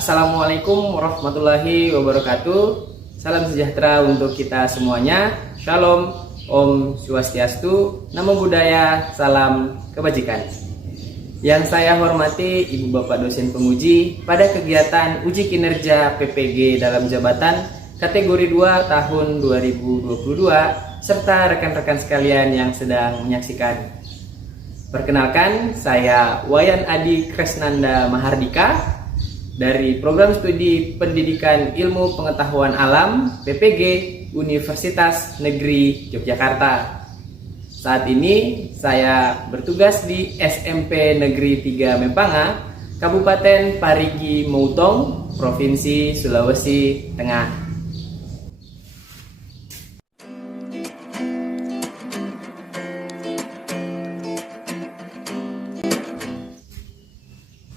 Assalamualaikum warahmatullahi wabarakatuh. Salam sejahtera untuk kita semuanya. Shalom, Om Swastiastu, Namo Buddhaya, salam kebajikan. Yang saya hormati Ibu Bapak dosen penguji pada kegiatan uji kinerja PPG dalam jabatan kategori 2 tahun 2022 serta rekan-rekan sekalian yang sedang menyaksikan. Perkenalkan, saya Wayan Adi Kresnanda Mahardika dari Program Studi Pendidikan Ilmu Pengetahuan Alam PPG Universitas Negeri Yogyakarta. Saat ini saya bertugas di SMP Negeri 3 Mempanga, Kabupaten Parigi Mutong, Provinsi Sulawesi Tengah.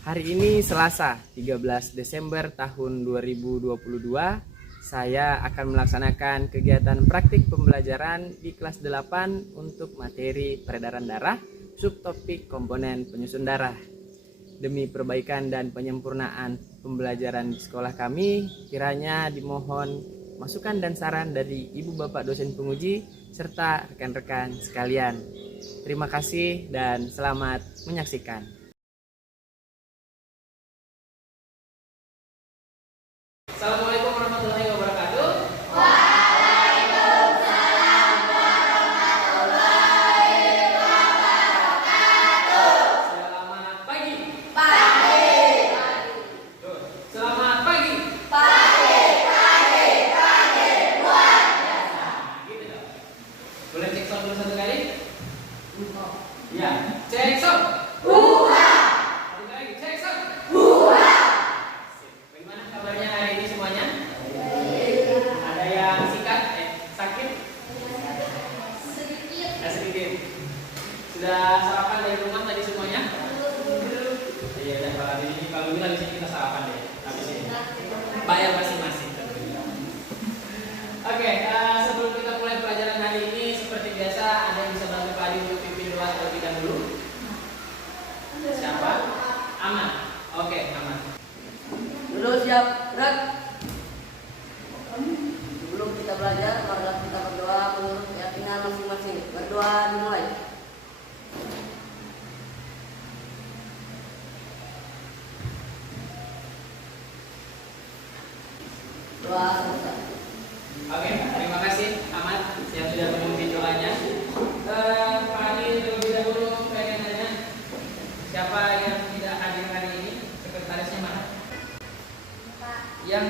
Hari ini Selasa 13 Desember tahun 2022, saya akan melaksanakan kegiatan praktik pembelajaran di kelas 8 untuk materi peredaran darah, subtopik komponen penyusun darah. Demi perbaikan dan penyempurnaan pembelajaran di sekolah kami, kiranya dimohon masukan dan saran dari Ibu Bapak dosen penguji serta rekan-rekan sekalian. Terima kasih dan selamat menyaksikan. Assalamualaikum warahmatullahi wabarakatuh. Waalaikumsalam warahmatullahi wabarakatuh. Selamat pagi. Pagi. Selamat pagi. Pagi. Luar biasa. Gitu dong. Boleh cek sound dulu satu kali? Ya, cek sound. Satu lagi, cek sound. Bagaimana kabarnya hari ini semuanya? Ada yang sakit? Sedikit. Sudah sarapan dari rumah tadi semuanya? Iya, udah kalau ini habis ini kita sarapan deh. Habis ini. Bayar masing-masing. Oke, sebelum kita mulai pelajaran hari ini, seperti biasa ada yang bisa bantu Pak Adi untuk pimpin doa terlebih dahulu? Siapa? Aman. Oke, aman. Dulu siap, gerak. Sebelum kita belajar, marilah kita berdoa menurut keyakinan masing-masing. Berdoa dimulai. Doa selesai. Oke, terima kasih Ahmad yang sudah memimpin doanya. Pak Adi terlebih dahulu pengen nanya, siapa yang tidak hadir hari ini? Sekretarisnya mana? Pak, Yang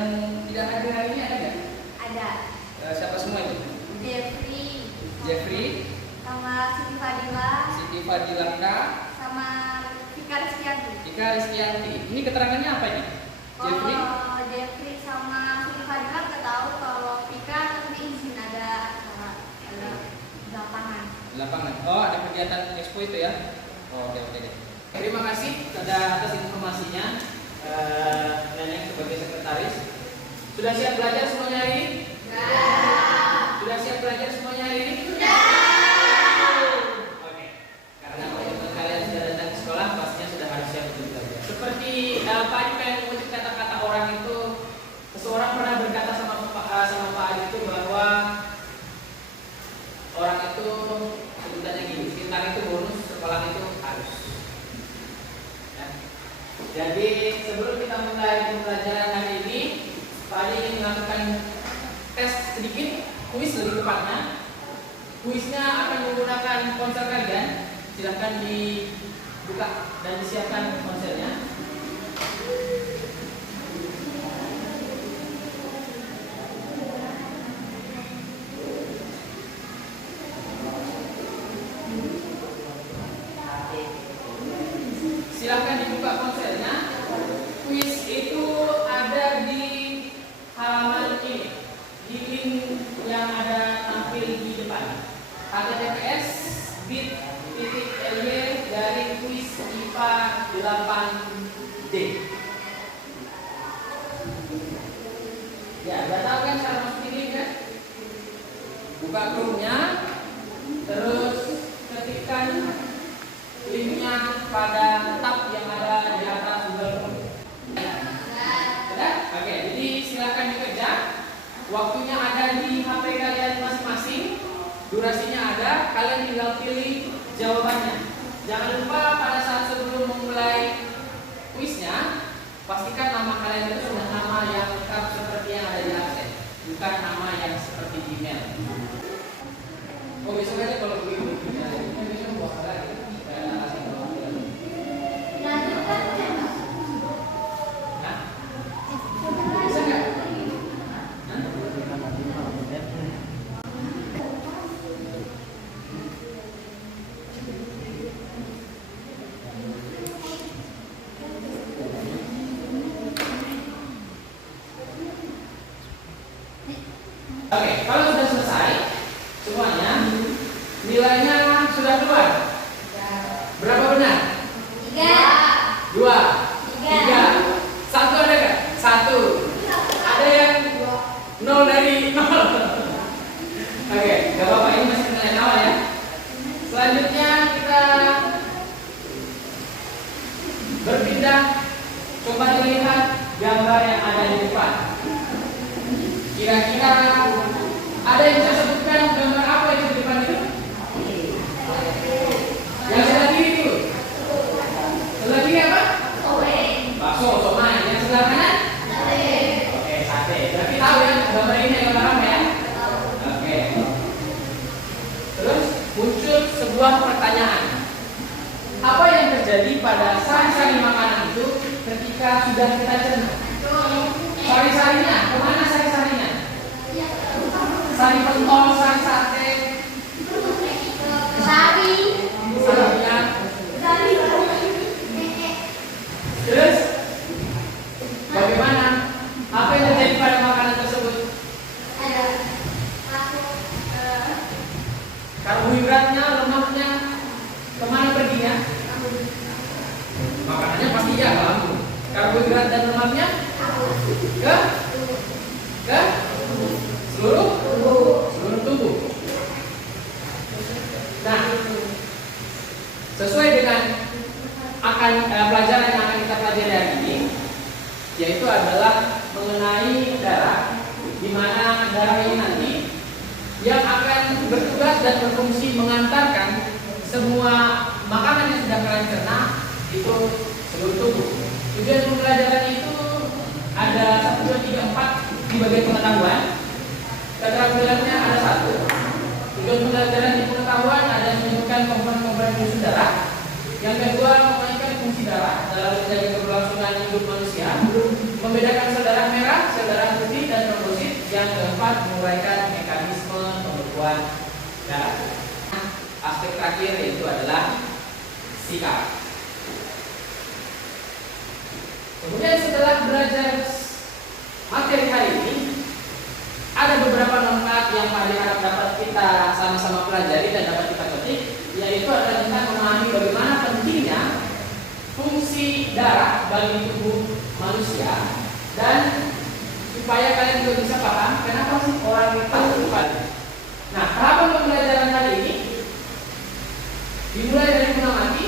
tidak hadir hari ini ada nggak? ada Siapa semua itu? Jeffrey Jeffrey, sama Siti Fadila Siti Fadilaka, sama Vika Rizkyanti. Ika Rizkyanti. Ini keterangannya apa ini? Jeffrey? Kalau Jeffrey sama Siti Fadila nggak tahu, kalau Vika nanti izin ada acara, ada lapangan. Lapangan. Oh, ada kegiatan expo itu ya? Oh, oke deh. Terima kasih atas informasinya, Neneng sebagai sekretaris. Sudah siap belajar semuanya hari ini? Sudah siap belajar semuanya hari ini? Oke. Karena komitmen kalian sudah datang ke sekolah, pastinya sudah harus siap untuk belajar. Seperti Pak Adi pengen mengutip kata-kata orang itu, seseorang pernah berkata sama Pak Adi itu bahwa orang itu sebutannya gini, pintar itu bonus, sekolah itu harus. Ya. Jadi sebelum kita mulai pembelajaran hari ini, Pak Adi ingin melakukan tes sedikit, kuis lebih tepatnya. Kuisnya akan menggunakan ponsel kalian. Silahkan dibuka dan disiapkan ponselnya. Silahkan dibuka ponselnya. Kuis itu ada di halaman ini, di link yang ada tampil di depan. https bit.ly/kuis IPA 8D. Ya, udah tahu kan cara masuk ini kan? Buka Chrome-nya, terus ketikkan linknya pada tab yang ada di atas Google Chrome. kalian tinggal pilih jawabannya. Jangan lupa pada saat sebelum memulai kuisnya, pastikan nama kalian itu sudah nama yang lengkap seperti yang ada di absen, bukan nama yang seperti Gmail. Oh, besok aja kalau begitu. Besok buat lagi. Oke, kalau sudah selesai semuanya, nilainya sudah keluar. Berapa benar? 3. 2, 3, 1 ada nggak? 1. Ada yang 0 dari 0. Oke, nggak apa-apa, ini masih penilaian awal ya. Selanjutnya kita berpindah, coba dilihat gambar yang ada di depan. Kira-kira ada yang bisa sebutkan gambar apa yang di depan itu? Yang sebelah kiri itu? Sebelah kiri apa? Bakso, somai. Yang sebelah kanan? Oke, sate. Berarti tahu ya gambar ini yang apa ya? Oke. Terus muncul sebuah pertanyaan. Apa yang terjadi pada sari-sari makanan itu ketika sudah kita cerna? Sari-sarinya, kemana sari-sarinya? Sari pentol, sari sate, sarinya. Terus bagaimana? Apa yang terjadi pada makanan tersebut? Karbohidratnya, lemaknya, kemana perginya? Makanannya pasti ya ke lambung. Karbohidrat dan lemaknya ke seluruh tubuh. Nah, sesuai dengan pelajaran yang akan kita pelajari hari ini, yaitu adalah mengenai darah, di mana darah ini nanti yang akan bertugas dan berfungsi mengantarkan semua makanan yang sudah kalian cerna itu seluruh tubuh. Tujuan pembelajaran itu ada 1, 2, 3, 4 di bagian pengetahuan. Keterampilannya ada 1. Tujuan pembelajaran di pengetahuan ada menyebutkan komponen-komponen fungsi darah. Yang kedua, memainkan fungsi darah dalam menjaga keberlangsungan hidup manusia, membedakan sel darah merah, sel darah putih, dan trombosit. Yang keempat, menguraikan mekanisme pembekuan darah. Aspek terakhir yaitu adalah sikap. Kemudian setelah belajar materi hari ini, ada beberapa manfaat yang Pak harap dapat kita sama-sama pelajari dan dapat kita ketik, yaitu adalah tentang memahami bagaimana pentingnya fungsi darah bagi tubuh manusia, dan supaya kalian juga bisa paham kenapa sih orang itu lupa. Nah, tahapan pembelajaran kali ini dimulai dari mengamati.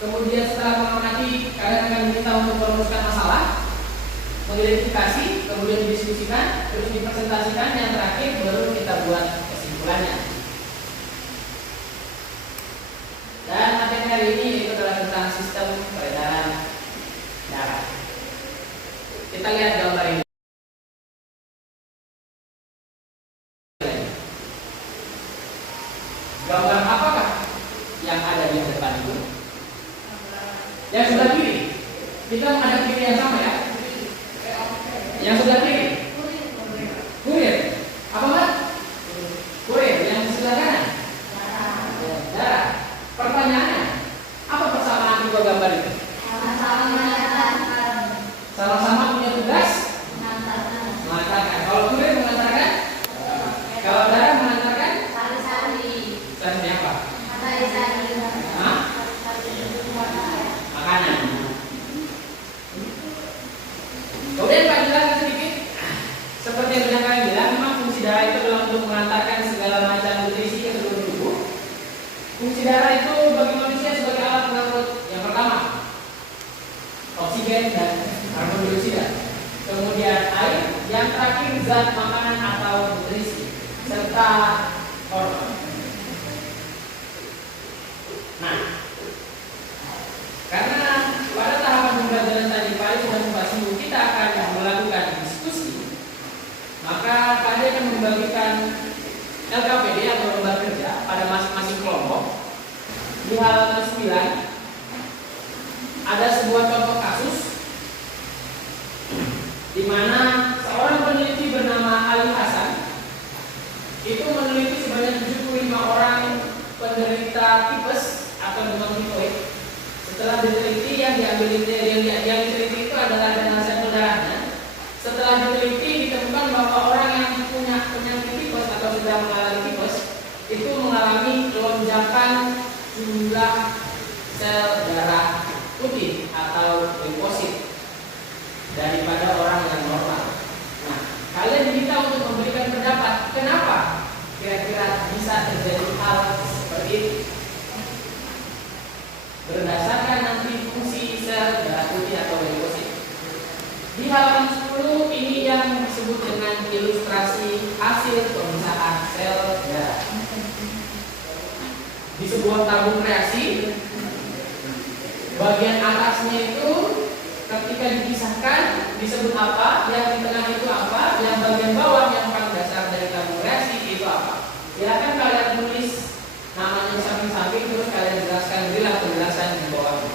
Kemudian setelah mengamati, kalian akan diminta untuk merumuskan masalah, mengidentifikasi, kemudian didiskusikan, terus dipresentasikan, yang terakhir baru kita buat kesimpulannya. Dan materi hari ini itu adalah tentang sistem peredaran darah. Kita lihat gambar ini. Gambar apakah yang ada di depan itu? Yang sebelah kiri. Kita menghadap kiri yang sama ya. Yang sebelah kiri. Kurir. Apa Mbak? Kurir. Yang sebelah kanan. Darah. Pertanyaannya, apa persamaan kedua gambar itu? Sama-sama punya tugas mengantarkan. Kalau kurir mengantarkan, kalau darah mengantarkan, sari apa? Hah? Makanan. Kemudian Pak jelaskan sedikit. Seperti yang sudah kalian bilang, memang fungsi darah itu adalah untuk mengantarkan segala macam nutrisi ke seluruh tubuh. Fungsi darah itu bagi manusia sebagai alat pengangkut yang pertama oksigen dan karbon dioksida. Kemudian air, yang terakhir zat makanan atau nutrisi serta hormon. akan membagikan LKPD atau lembar kerja pada masing-masing kelompok. Di halaman 9 ada sebuah contoh kasus di mana seorang peneliti bernama Ali Hasan itu meneliti sebanyak 75 orang penderita tipes atau demam tifoid. Setelah diteliti, yang diteliti itu adalah nasihat darahnya. Setelah diteliti, ditemukan bahwa orang yang punya penyakit tipes atau sedang mengalami tipes itu mengalami lonjakan jumlah sel darah putih atau limfosit daripada orang yang normal. Nah, kalian diminta untuk memberikan pendapat kenapa kira-kira bisa terjadi hal seperti itu. Berdasarkan nanti fungsi sel darah putih atau limfosit. Di halaman 10 ini yang disebut dengan ilustrasi hasil pemisahan sel darah. Di sebuah tabung reaksi, bagian atasnya itu ketika dipisahkan disebut apa, yang di tengah itu apa, yang bagian bawah yang paling dasar dari tabung reaksi itu apa. Silakan kalian tulis namanya di samping-samping, terus kalian jelaskan, berilah penjelasan di bawahnya.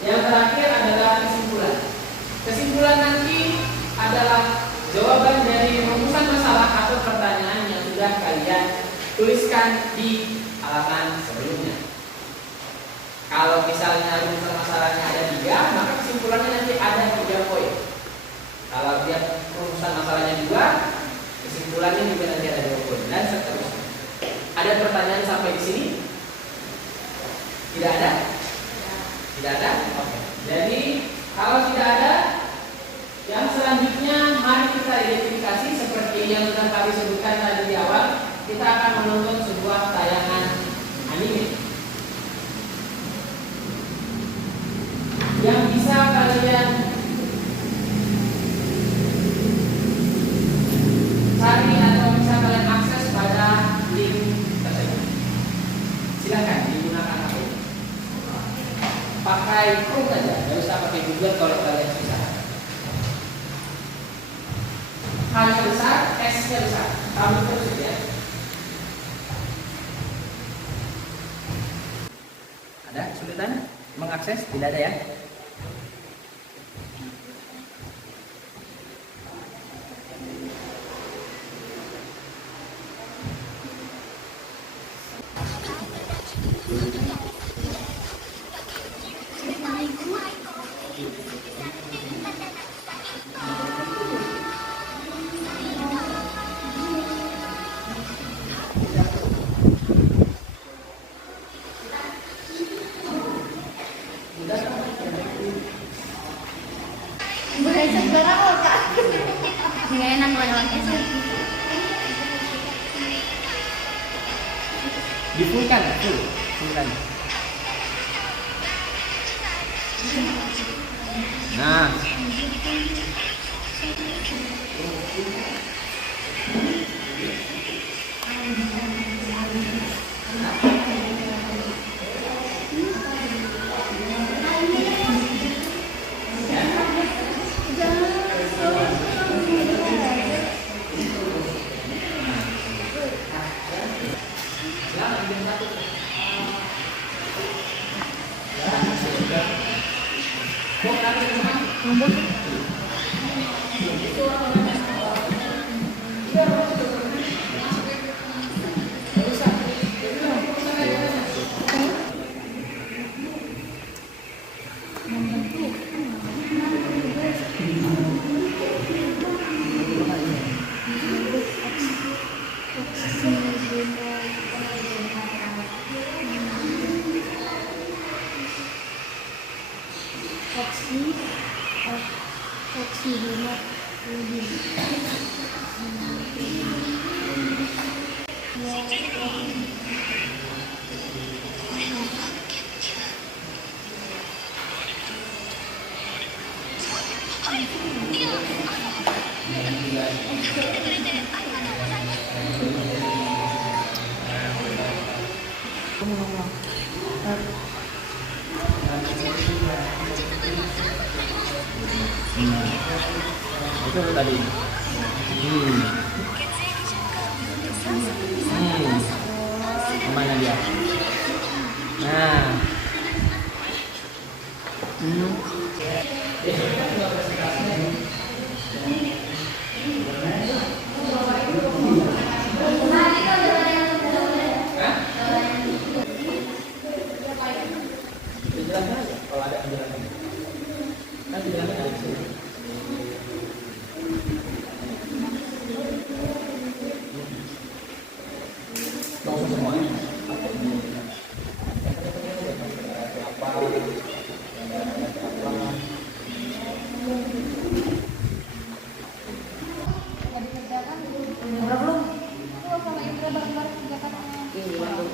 Yang terakhir adalah kesimpulan. Kesimpulan nanti adalah jawaban dari rumusan masalah atau pertanyaan yang sudah kalian tuliskan di halaman sebelumnya. Kalau misalnya rumusan masalahnya ada 3, maka kesimpulannya nanti ada 3 poin. Kalau dia rumusan masalahnya 2, kesimpulannya juga nanti ada 2 poin, dan seterusnya. Ada pertanyaan sampai di sini? Tidak ada? Tidak ada? Oke. Jadi kalau tidak ada, yang selanjutnya mari kita identifikasi seperti yang sudah kami sebutkan tadi di awal. Kita akan menonton sebuah tayangan anime yang bisa kalian cari atau bisa kalian akses pada link tersebut. Silakan digunakan HP. Pakai Chrome saja, tidak usah pakai Google kalau kalian susah. Hanya besar, S-nya besar. Kamu terus ya. Ada kesulitan mengakses? Tidak ada ya? Nggak enak lewatnya sih. Difulkan, fullkan. Nah, itu tadi Hmm. Kemana dia? Nah. Penjelasan aja kalau ada penjelasan. Kan penjelasan ada di sini. Langsung semuanya. Tadi kerjakan Udah belum? itu sama Indra bareng-bareng kerjakan Ini belum.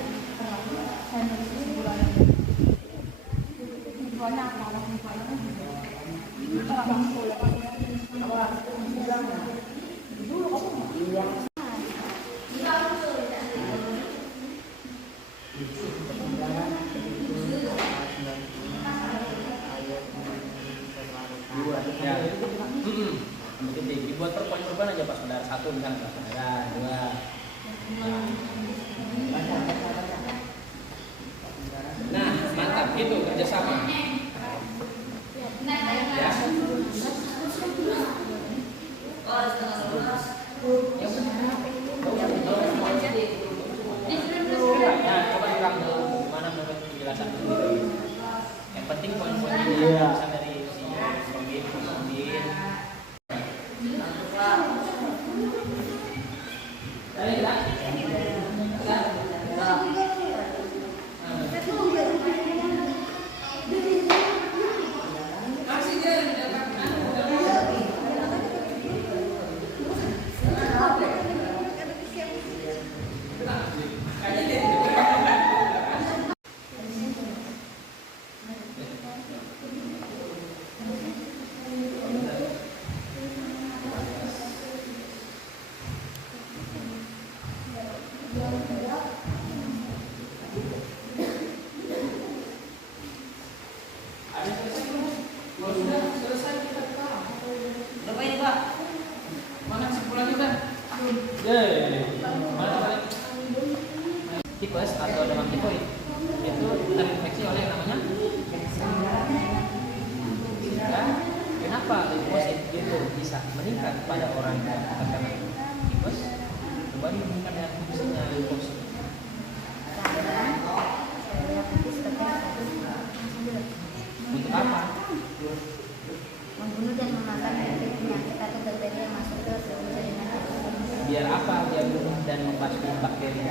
saya nulis sebulan infonya apa infonya Ya. Mungkin dibuat per poin aja pas saudara satu misalnya pas saudara dua. Nah, mantap itu kerjasama. Ya. Nah, coba diulang dulu gimana menurut penjelasan itu. Yang penting poin-poinnya bisa dari si Robin, Berapa ini Pak? mana kesimpulan kita? Mana paling tipes atau demam tifoid itu terinfeksi oleh yang namanya dan kenapa leukosit itu bisa meningkat pada orang yang terkena tipes kembali meningkat dengan fungsinya leukosit. Untuk apa? membunuh dan memakan penyakit atau bakteri yang masuk ke tubuh jaringan. Biar apa dia bunuh dan membasmi bakteri?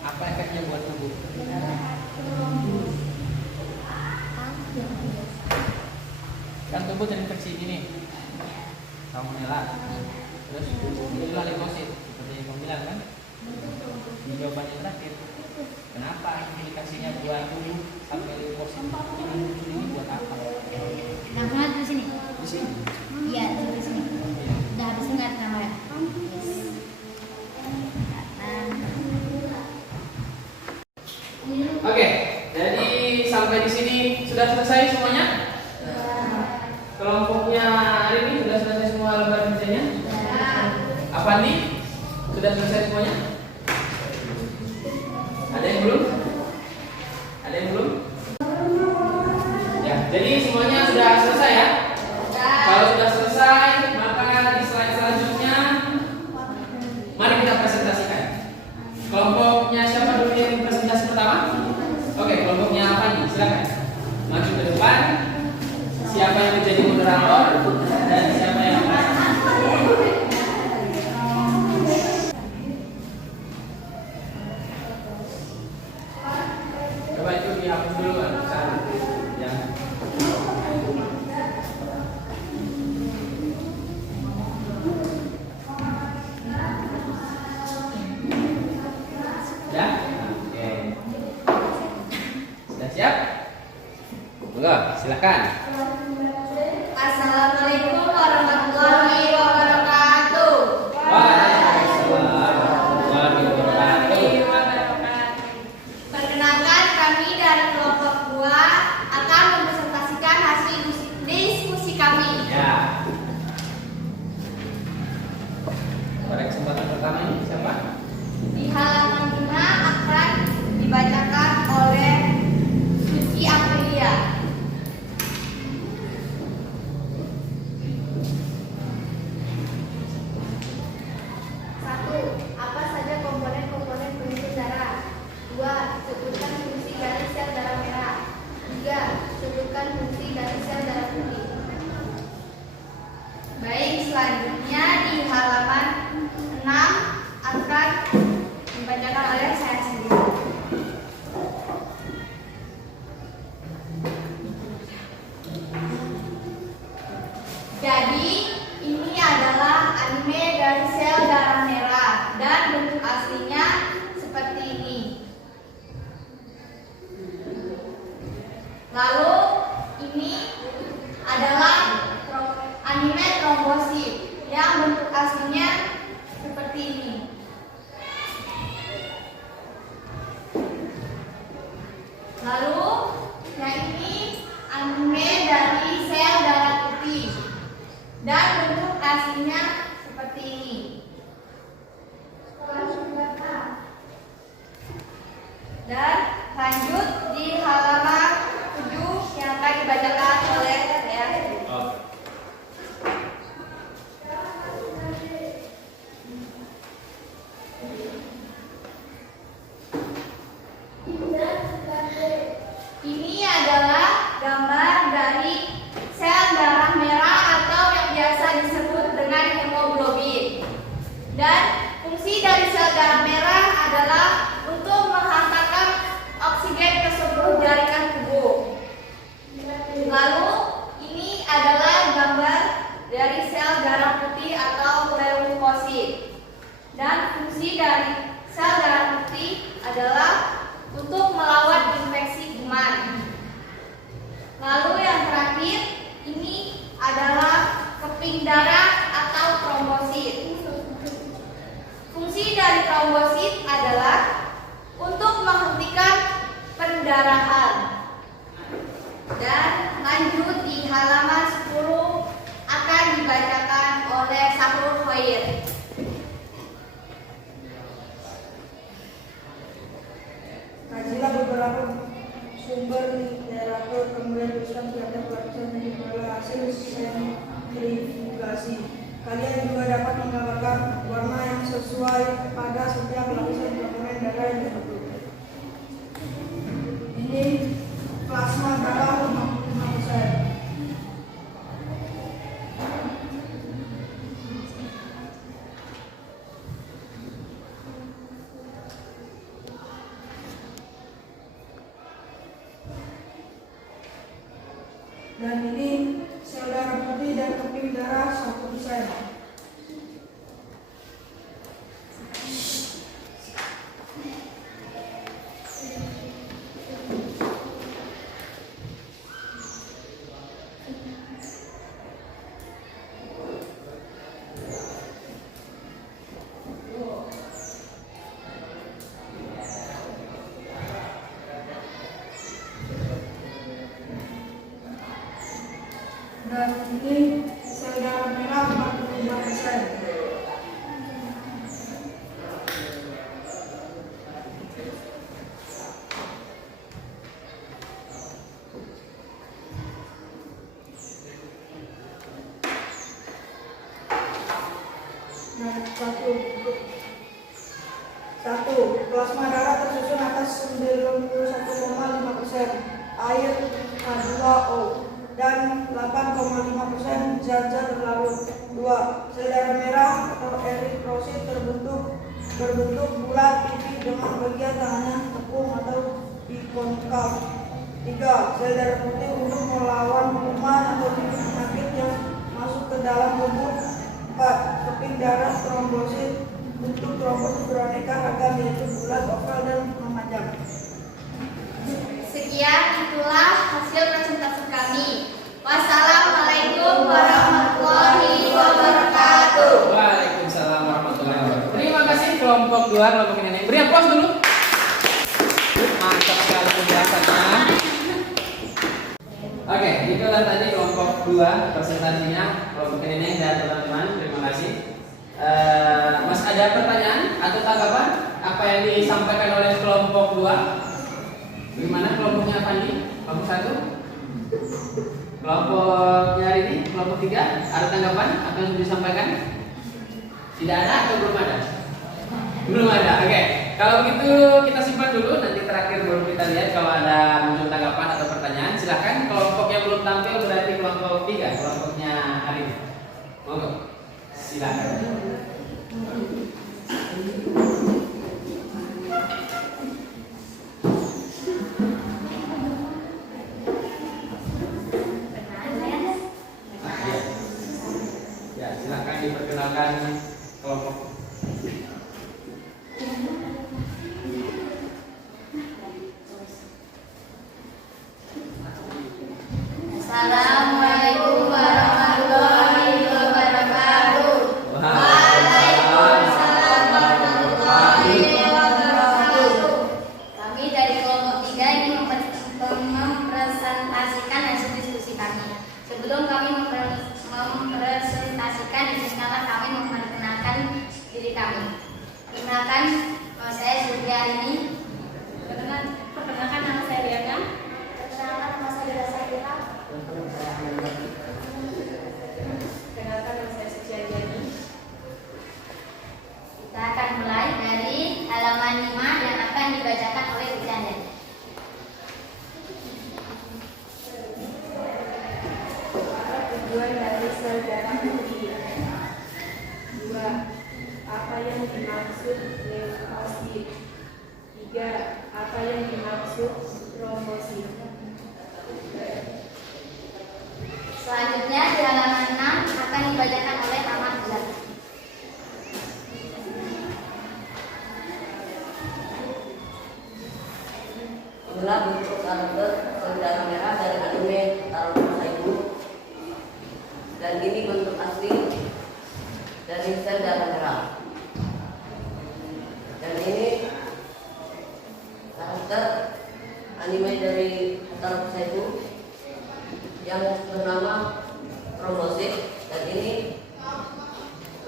Apa efeknya buat tubuh? Kan tubuh terinfeksi gini, salmonella, terus jadilah leukosit, seperti yang kamu bilang kan? Di jawaban yang terakhir, kenapa implikasinya buat tubuh sampai leukosit ini muncul ini buat apa? Langsung aja di sini. Di sini. Iya, di sini. Udah habis nggak kamera? Oke, jadi sampai di sini sudah selesai semuanya. Kelompoknya hari ini sudah selesai semua lembar kerjanya. Apa nih? Sudah selesai semuanya? Ada yang belum? Ada yang belum? Ya, jadi semuanya sudah selesai ya. Kalau sudah selesai, maka di slide selanjutnya mari kita presentasikan. Kelompoknya siapa dulu yang presentasi pertama? Oke, kelompoknya apa nih? Silakan maju ke depan. Siapa yang menjadi moderator dan siapa yang coba itu dihapus dulu kan? Ya. Ya? Oke. Sudah siap? Monggo, silakan. Assalamualaikum warahmatullahi wabarakatuh. Waalaikumsalam warahmatullahi wabarakatuh. Perkenalkan, kami dari kelompok 2 akan mempresentasikan hasil diskusi kami. Ya. dibacakan oleh saya sendiri. Jadi, ini adalah anime dari sel darah merah dan bentuk aslinya seperti ini. Lalu, ini adalah anime trombosit yang bentuk aslinya seperti ini. Lalu, yang ini anime dari sel darah putih dan bentuk aslinya seperti ini. Dan lanjut di halaman 7 yang akan dibacakan oleh saya. Ini adalah gambar dari sel darah merah atau yang biasa disebut dengan hemoglobin. Dan fungsi dari sel darah merah adalah untuk menghantarkan oksigen ke seluruh jaringan tubuh. Lalu ini adalah gambar dari sel darah putih atau leukosit. Dan fungsi dari sel darah putih adalah untuk melawan infeksi kuman. Lalu yang terakhir, ini adalah keping darah atau trombosit. Fungsi dari trombosit adalah untuk menghentikan pendarahan. Dan lanjut di halaman 10 akan dibacakan oleh Sahrul Khair. Kajilah beberapa sumber literatur, kemudian tuliskan terhadap barisan yang diperoleh hasil sentrifugasi. Kalian juga dapat menggambarkan warna yang sesuai pada setiap lapisan komponen darah yang dibentuk. Ini plasma darah 55%. Dan ini sel darah putih dan keping darah 1%. Dan ini sel darah merah 45%. Nah, satu plasma darah tersusun atas 91,5% air H2O dan 8,5% zat-zat berlarut. 2. Sel darah merah atau eritrosit berbentuk bulat pipi dengan bagian tengahnya tepung atau bikonkav. 3. Sel darah putih untuk melawan kuman atau penyakit yang masuk ke dalam tubuh. 4. Keping darah trombosit. Bentuk trombosit beraneka ragam yaitu bulat, oval, dan memanjang. Sekian itulah hasil presentasi kami. Wassalamualaikum warahmatullahi wabarakatuh. Waalaikumsalam warahmatullahi wabarakatuh. Terima kasih kelompok 2, kelompok nenek. Beri aplaus dulu. Mantap sekali penjelasannya. Oke, itulah tadi kelompok 2 presentasinya, kelompok nenek dan teman-teman. Terima kasih. Mas, ada pertanyaan atau tanggapan apa yang disampaikan oleh kelompok 2? Bagaimana kelompoknya Pandi? Kelompok 1? Kelompoknya ini, kelompok 3, ada tanggapan apa yang sudah disampaikan? Tidak ada atau belum ada? Belum ada, oke. Kalau begitu kita simpan dulu, nanti terakhir baru kita lihat kalau ada muncul tanggapan atau pertanyaan. Silahkan, kelompok yang belum tampil berarti kelompok 3, kelompoknya Arif. Monggo, silahkan. dibacakan oleh Ibu Chandra. Tujuan dari sel darah putih. 2. Apa yang dimaksud leukosit? 3. Apa yang dimaksud trombosit? Selanjutnya di halaman 6 akan dibacakan oleh Ahmad Bilal. Inilah bentuk karakter sel darah merah dari anime Naruto Saibu. Dan ini bentuk asli dari sel darah merah. Dan ini karakter anime dari Naruto Saibu yang bernama trombosit. Dan ini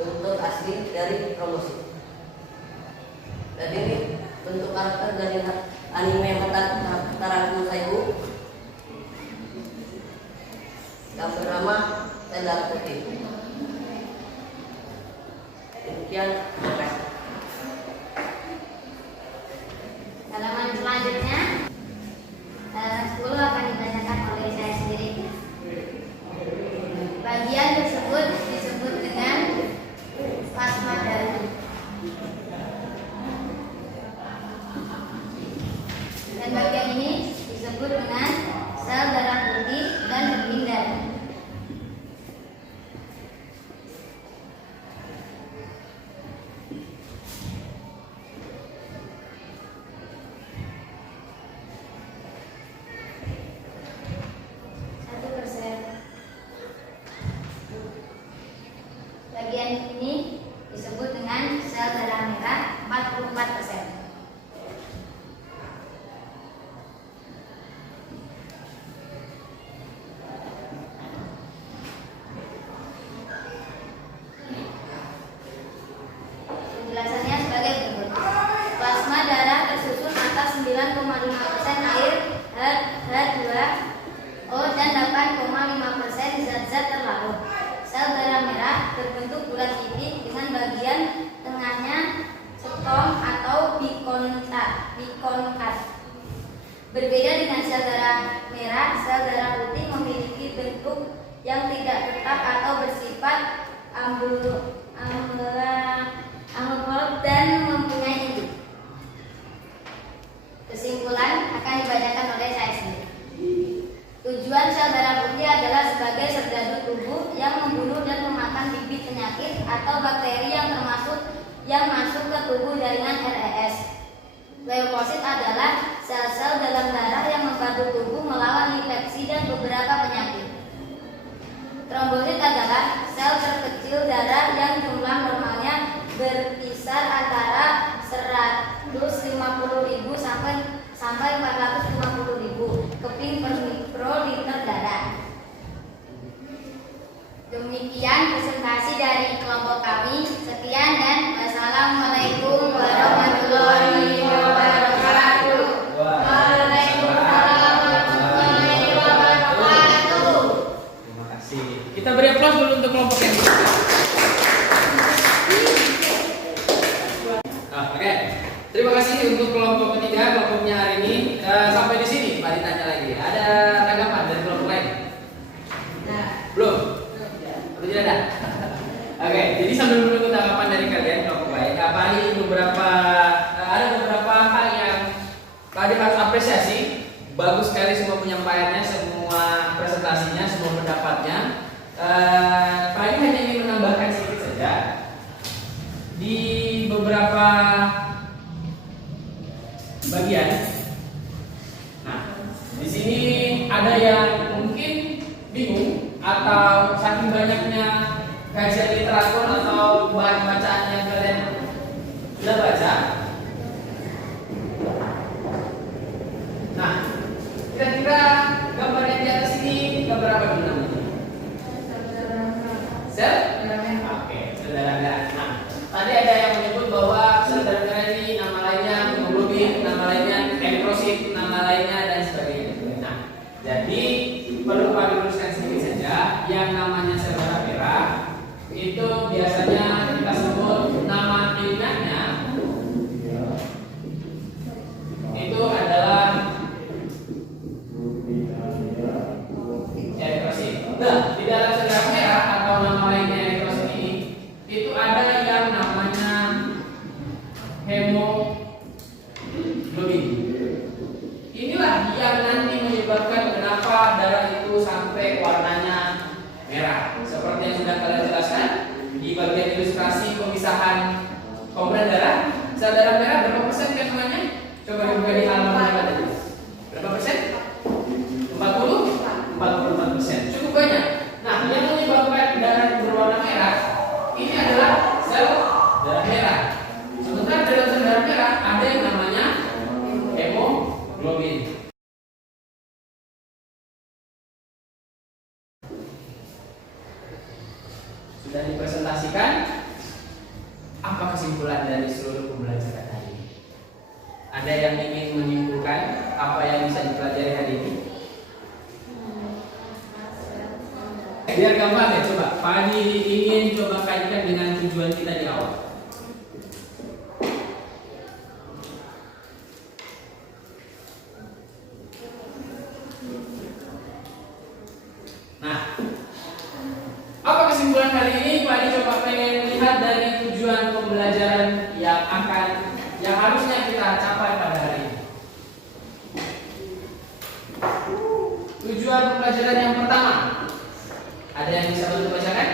bentuk asli dari trombosit. Dan ini bentuk karakter dari anime Naruto Saibu yang bernama sel darah putih. Demikian. Halaman selanjutnya halaman 10 akan dibacakan oleh saya sendiri. Bagian tersebut disebut dengan plasma darah. Dan bagian ini disebut dengan sel darah putih dan daging darah. Bagian ini disebut dengan sel darah merah 44%. Penjelasannya sebagai berikut. Plasma darah tersusun atas 9,5% air H2O dan 8,5% zat-zat terlarut. Sel darah merah berbentuk bulat pipih dengan bagian tengahnya cekong atau bikonkat. Berbeda dengan sel darah merah, sel darah putih memiliki bentuk yang tidak tetap atau bersifat amorf dan mempunyai inti. Kesimpulan akan dibacakan oleh saya sendiri. Tujuan sel darah putih adalah sebagai serdadu tubuh yang membunuh dan memakan bibit penyakit atau bakteri yang masuk ke tubuh jaringan RES. Leukosit adalah sel-sel dalam darah yang membantu tubuh melawan infeksi dan beberapa penyakit. Trombosit adalah sel terkecil darah yang jumlah normalnya berkisar antara 150.000 sampai 450.000 keping per mikroliter darah. Demikian presentasi dari kelompok kami. Sekian dan wassalamualaikum warahmatullahi wabarakatuh. Waalaikumsalam warahmatullahi wabarakatuh. Terima kasih. Kita beri aplaus dulu untuk kelompok yang Oke. Terima kasih untuk kelompok ketiga, kelompoknya hari ini. Sampai di sini, Pak ditanya lagi. Ada tanggapan dari kelompok lain? Belum? Atau tidak ada? Oke, jadi sambil menunggu tanggapan dari kalian kelompok lain, Pak Adi ada beberapa hal yang Pak Adi harus apresiasi. Bagus sekali semua penyampaiannya, semua presentasinya, semua pendapatnya. Pak Adi hanya ingin menambahkan sedikit saja di beberapa bagian. Nah, di sini ada yang mungkin bingung atau saking banyaknya kajian literatur atau bahan bacaan yang kalian sudah baca. Nah, kira-kira gambar yang di atas ini gambar apa dulu namanya? Sel? Oke, sel darah merah. Nah, tadi ada yang menyebut bahwa sel darah merah ini nama lainnya hemoglobin, nama lainnya eritrosit, nama lainnya dan sebagainya. Nah, jadi perlu Pak diluruskan sedikit saja, yang namanya sel darah merah itu biasanya kita sebut nama ilmiahnya hemoglobin. Inilah yang nanti menyebabkan kenapa darah itu sampai warnanya merah. Seperti yang sudah kalian jelaskan di bagian ilustrasi pemisahan komponen darah. Sel darah merah berapa persen kandungannya? Coba dibuka di halaman yang ada. Berapa persen? 44%. Cukup banyak. Nah, yang menyebabkan darah berwarna merah ini adalah sel darah merah. Sementara dalam sel darah merah ada yang namanya hemoglobin. Sudah dipresentasikan. Apa kesimpulan dari seluruh pembelajaran hari ini? Ada yang ingin menyimpulkan apa yang bisa dipelajari hari ini? Biar gampang ya, coba Pak Adi ingin coba kaitkan dengan tujuan kita di awal. Nah, apa kesimpulan hari ini? Pak Adi coba pengen lihat dari tujuan pembelajaran yang harusnya kita capai pada hari ini. Tujuan pembelajaran yang pertama, ada yang bisa bantu bacakan?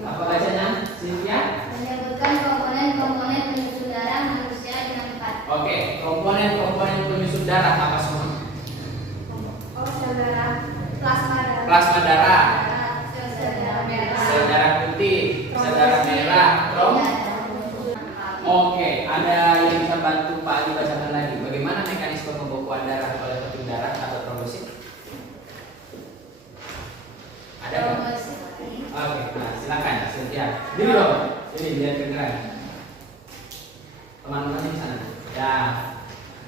Apa bacanya, Cynthia? Menyebutkan komponen-komponen penyusun darah manusia dengan tepat. Oke, komponen-komponen penyusun darah apa semua? Oh, sel darah, plasma darah. Plasma darah, Sel darah merah. sel darah putih, sel darah merah, Oke, ada yang bisa bantu Pak Adi bacakan lagi. Bagaimana mekanisme pembekuan darah oleh penyusun darah atau trombosit? Ada nggak? Oke, nah silakan Cynthia. Diri dong, ini biar kedengeran. Teman-teman di sana. Ya.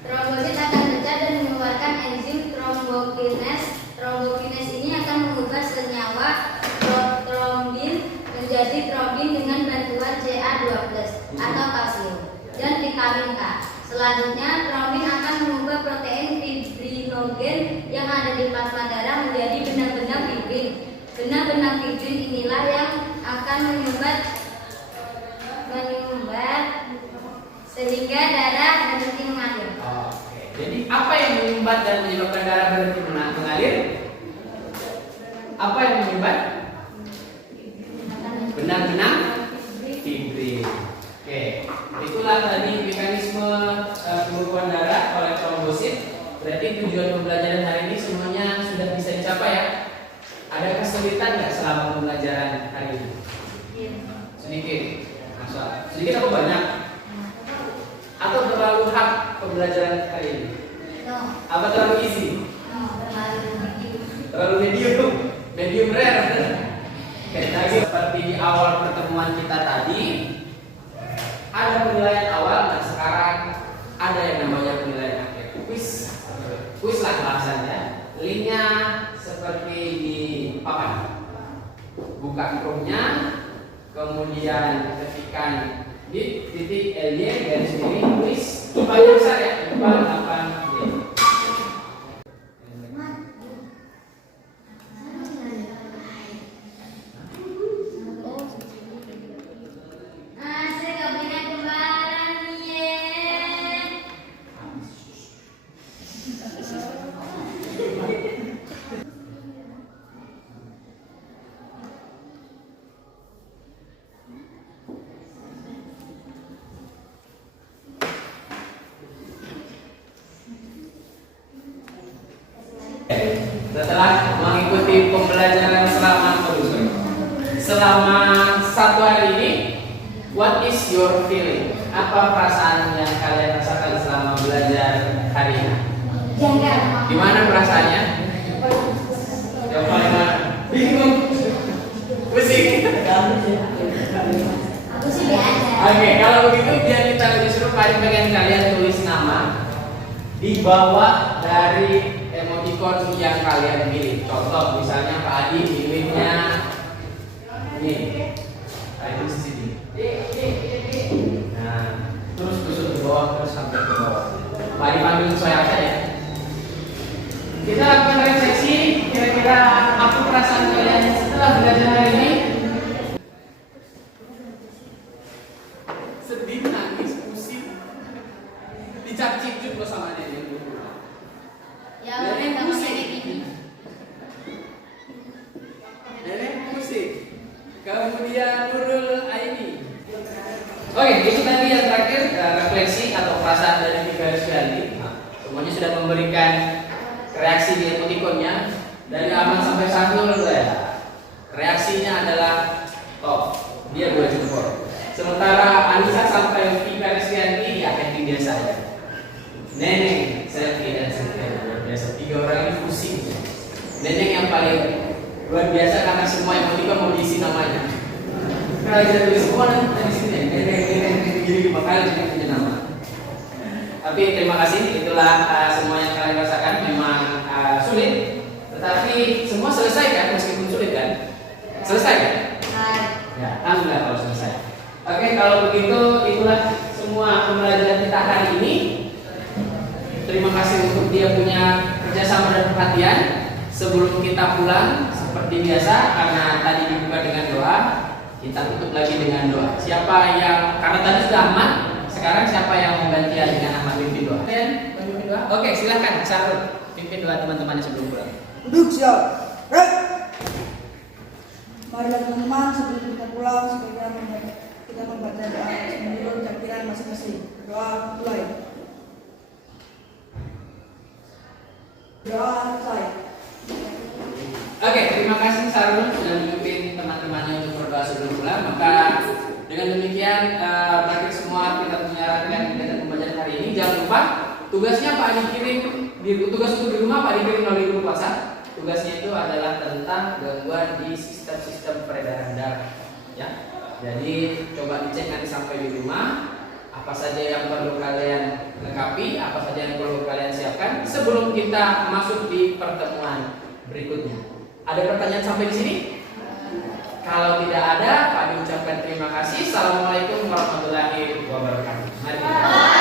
Trombosit akan pecah dan mengeluarkan enzim trombokinase. Trombokines ini akan mengubah senyawa trombin menjadi trombin dengan bantuan Ca2+ atau kalsium dan vitamin K. Selanjutnya, trombin akan mengubah protein fibrinogen yang ada di plasma darah menjadi benang-benang fibrin. Benang-benang fibrin inilah yang akan menyumbat sehingga darah berhenti mengalir. Oke. Jadi apa yang menyumbat dan menyebabkan darah berhenti mengalir? Apa yang menyumbat? Benang-benang fibrin. Oke. Itulah tadi mekanisme pembekuan darah oleh trombosit. Berarti tujuan pembelajaran hari ini semuanya sudah bisa dicapai ya. Ada kesulitan nggak selama pembelajaran hari ini? Sedikit. Masa? Sedikit atau banyak? Atau terlalu hard pembelajaran hari ini? No, Apa terlalu easy? Terlalu medium? Medium rare? Oke, lagi seperti di awal pertemuan kita tadi, ada penilaian awal dan sekarang ada yang namanya penilaian akhir. Kuis lah bahasanya. Linknya seperti di papan. Buka Chrome-nya, kemudian ketikkan di titik LY garis miring kuis. Ipanya besar ya, IPA 8D. saya gak punya kembaran ye. Setelah mengikuti pembelajaran selama 1 hari ini, what is your feeling? Apa perasaan yang kalian rasakan selama belajar hari ini? Janggal. Gimana perasaannya? Yang paling bingung, pusing. Aku sih biasa. Oke, kalau begitu biar kita disuruh pengen kalian tulis nama di bawah dari emoticon yang kalian pilih. Contoh misalnya Pak Adi pilihnya ini, itu di sini. Nah, terus tusuk ke bawah terus sampai ke bawah. Pak Adi panggil sesuai aja ya. Kita lakukan refleksi. Kira-kira apa perasaan kalian setelah belajar hari ini? Sedih, nangis, pusing, dicaci. cicut lo sama nenek dulu. Ya, Nenek sama pusing. nenek ini. Nenek musik. Kemudian Nurul Aini. Oke, itu tadi yang terakhir refleksi atau perasaan dari tiga sekali. Semuanya sudah memberikan reaksi di emotikonnya dari Aman sampai Sanul ya. Reaksinya adalah top. Dia 2 jempol. Sementara Anissa sampai Vika Rizkyanti ya happy biasa aja. Neneng, Selfie dan Cynthia luar biasa. 3 orang ini pusing. Neneng yang paling luar biasa karena semua emotikon mau diisi namanya. Kalau kita tulis semua nanti sini neneng jadi bakal jadi punya nama. Tapi terima kasih, itulah semua yang kalian rasakan memang sulit, tetapi semua selesai kan meskipun sulit kan? Selesai kan? Ya, alhamdulillah kalau selesai. Oke, kalau begitu itulah semua pembelajaran kita hari ini. Terima kasih untuk dia punya kerjasama dan perhatian. Sebelum kita pulang seperti biasa, karena tadi dibuka dengan doa, kita tutup lagi dengan doa. Siapa yang karena tadi sudah aman, sekarang siapa yang mau gantian dengan Ahmad pimpin doa? Pimpin doa. Oke, silakan Sarul pimpin doa teman-teman sebelum pulang. Duduk siap. Marilah teman-teman sebelum kita pulang sebagian kita membaca doa menurut campuran masing-masing. Doa mulai. Doa selesai. Oke, terima kasih Sarul sudah memimpin teman-temannya untuk berdoa sebelum pulang. Maka dengan demikian berakhir semua kita menyarankan kegiatan pembelajaran hari ini. Jangan lupa tugasnya Pak dikirim tugas untuk di rumah Pak dikirim melalui grup WhatsApp. Tugasnya itu adalah tentang gangguan di sistem-sistem peredaran darah. Ya, jadi coba dicek nanti sampai di rumah apa saja yang perlu kalian lengkapi, apa saja yang perlu kalian siapkan sebelum kita masuk di pertemuan berikutnya. Ada pertanyaan sampai di sini? Kalau tidak ada, Pak diucapkan terima kasih. Assalamualaikum warahmatullahi wabarakatuh. Mari kita.